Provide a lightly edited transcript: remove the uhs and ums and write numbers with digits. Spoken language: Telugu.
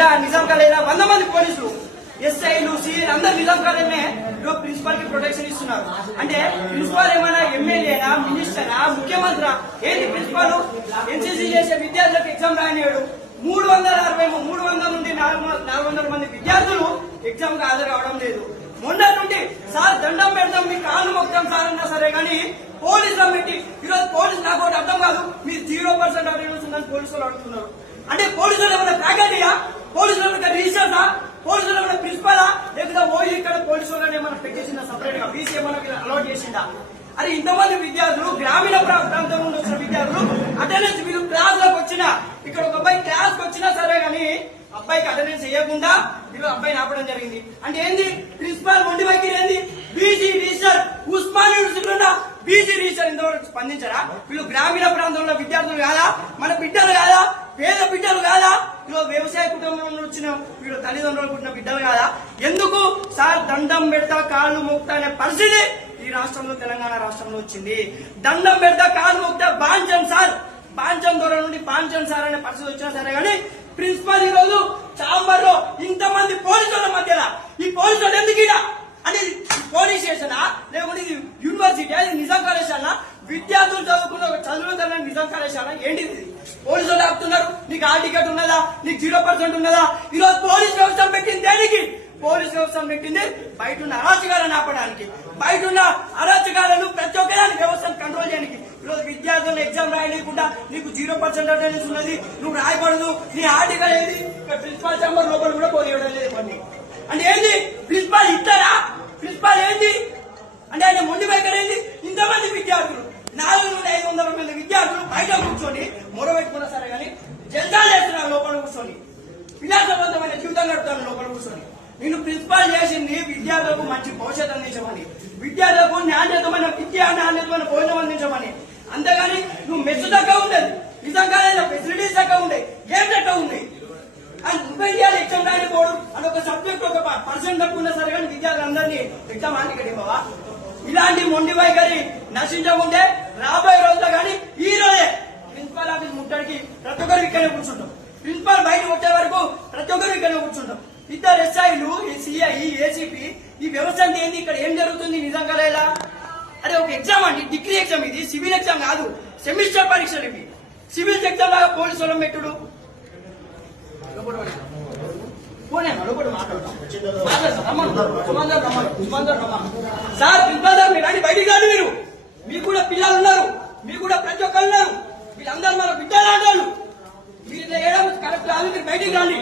దగ్గర నిజాం కాలేజ్ 100 మంది పోలీసులు ఎస్ఐలు సిఐలు అందరు నిజాం కాలేజనే ప్రిన్సిపాల్ కి ప్రొటెక్షన్ ఇస్తున్నారు. అంటే ప్రిన్సిపాల్ ఏమైనా ఎమ్మెల్యేనా మినిస్టరా ముఖ్యమంత్రి ఏంటి? ప్రిన్సిపాల్ ఎన్సీసీ చేసే విద్యార్థులకు ఎగ్జామ్ రాయనివాడు. 300 నుండి 400 మంది విద్యార్థులు ఎగ్జామ్ కు హాజరు కావడం లేదు. మొన్న నుండి సార్ దండం పెడతాం మీ కాళ్ళు మొత్తం సార్ అన్నా సరే కానీ పోలీసులు పెట్టి ఈరోజు పోలీసు నాకు ఒకటి అర్థం కాదు, మీరు 0% అటెండెన్స్ ఉందని పోలీసులు అడుగుతున్నారు. అంటే పోలీసులు ఏమైనా ఫ్యాకల్టీయా? పోలీసులు ఏమైనా రీసెర్చా? పోలీసులు ఏమైనా ప్రిన్సిపలా? లేకపోతే ఓయి ఇక్కడ పోలీసులు ఏమైనా పెట్టేసిందా సపరేట్ గా? బీసీ ఏమైనా అలౌట్ చేసిందా? అరే ఇంతమంది విద్యార్థులు గ్రామీణ ప్రాంతం నుండి వచ్చిన విద్యార్థులు అటెండెన్స్ వీళ్ళు క్లాస్ లోకి వచ్చినా ఇక్కడ ఒక అబ్బాయి క్లాస్ కి వచ్చినా సరే గానీ అబ్బాయికి అటెండెన్స్ చేయకుండా వీళ్ళు అబ్బాయిని ఆపడం జరిగింది. అంటే ఏంది? ప్రిన్సిపాల్ మొండి వైఖరి ఏంది? బీసీ రీసెర్చ్ ఉస్మాన్ యూనివర్సిటీలో బీసీ రీసెర్చ్ ఇంతవరకు స్పందించరా? వీళ్ళు గ్రామీణ ప్రాంతంలో విద్యార్థులు కాదా? మన బిడ్డలు కాదా? పేద బిడ్డలు కాదా? వీళ్ళు వ్యవసాయ కుటుంబంలో వచ్చిన వీళ్ళు తల్లిదండ్రులు పుట్టిన బిడ్డలు కాదా? ఎందుకు సార్ దండం పెడతా కాళ్ళు మోపుతా అనే పరిస్థితి ఈ రాష్ట్రంలో తెలంగాణ రాష్ట్రంలో వచ్చింది. దండం పెడతా కాళ్ళు మోపుతా బాంచం సార్, బాంచం దూర నుండి బాంచం సార్ అనే పరిస్థితి వచ్చినా సరే గానీ ప్రిన్సిపాల్ ఈ రోజు చాంబర్ లో ఇంతమంది పోలీసుల మధ్యలో ఈ పోలీసులు ఎందుకు అంటే పోలీస్ స్టేషనా లేకుంటే ఇది యూనివర్సిటీ అది నిజాం కాలేజ్ అన్నా విద్యార్థులు చదువుకున్న చదువుతున్న నిజాం కాలేజ్ అన్నా ఏంటిది? పోలీసులు ఆపుతున్నారు. నీకు ఆ టికెట్ ఉన్నదా? నీకు 0% ఉన్నదా? ఈ రోజు పోలీస్ వ్యవస్థ పెట్టింది దేనికి? పోలీస్ వ్యవస్థ పెట్టింది బయట ఉన్న అరాచకాలను ఆపడానికి, బయట ఉన్న అరాచకాలను ప్రతి ఒక్కదాని వ్యవస్థను కంట్రోల్ చేయడానికి. ఈరోజు విద్యార్థులను ఎగ్జామ్ రాయలేకుండా నీకు 0% అటెండెన్స్ ఉన్నది, నువ్వు రాయకూడదు, నీ ఆర్టికల్ ఏది? ప్రిన్సిపాల్ ఛాంబర్ లోపల కూడా పోనీయడం లేదు పని. అంటే ఏంది? ప్రిన్సిపాల్ ఇస్తారా? ప్రిన్సిపాల్ ఏంది అంటే ఆయన మొండి వైఖరి ఏంది? ఇంతమంది విద్యార్థులు 400 నుండి 500 మంది విద్యార్థులు బయట కూర్చొని మొరబెట్టుకున్నా సరే కానీ జల్దాలు చేస్తున్నారు లోపల కూర్చొని, విలాసవంతమైన జీవితం గడుపుతాను లోపల కూర్చొని. నేను ప్రిన్సిపాల్ చేసింది విద్యార్థులకు మంచి భవిష్యత్తు అందించమని, విద్యార్థులకు నాణ్యతమైన విద్య నాణ్యతమైన భోజనం అందించమని. అంతేగాని నువ్వు మెచ్చు తక్కువ ఉండేది, నిజంగా ఫెసిలిటీస్ తక్కువ ఉండే, ఏం తక్కువ ఉన్నాయి అని ఉపయోగాలు ఎగ్జామ్ రాయకపోవడం అదొక సబ్జెక్ట్ ఒక % తక్కువ ఉన్నా సరే కానీ విద్యార్థులందరినీ ఎగ్జామ్ హాల్ ఇవ్వవా? ఇలాంటి మొండి వైఖరి నశించకుంటే రాబోయే రోజుల్లో కానీ ఈ రోజే ప్రిన్సిపాల్ ఆఫీస్ ముట్టడికి ప్రతి ఒక్కరు ఇక్కడే కూర్చుంటాం. ప్రిన్సిపాల్ బయట వచ్చే వరకు ప్రతి ఒక్కరు ఇక్కడే కూర్చుంటాం. ఇద్దరు ఎస్ఐలు, సిఐ, ఏసీపీ ఈ వ్యవస్థ అంటే ఏంది? ఇక్కడ ఏం జరుగుతుంది నిజంగా లేదా? అదే ఒక ఎగ్జామ్ అండి, డిగ్రీ ఎగ్జామ్ ఇది, సివిల్ ఎగ్జామ్ కాదు, సెమిస్టర్ పరీక్షలు ఇవి. సివిల్ ఎగ్జామ్ లాగా పోలీసు వాళ్ళం పెట్టుడు సార్ ప్రిన్సిపాల్ మీరు రండి, బయటికి రండి. మీరు మీకు కూడా పిల్లలు ఉన్నారు, మీకు కూడా ప్రతి ఒక్కరు ఉన్నారు, వీళ్ళందరూ మన బిడ్డలు అంటారు. మీరు ఏడా కరెక్ట్ కాదు, మీరు బయటికి రండి.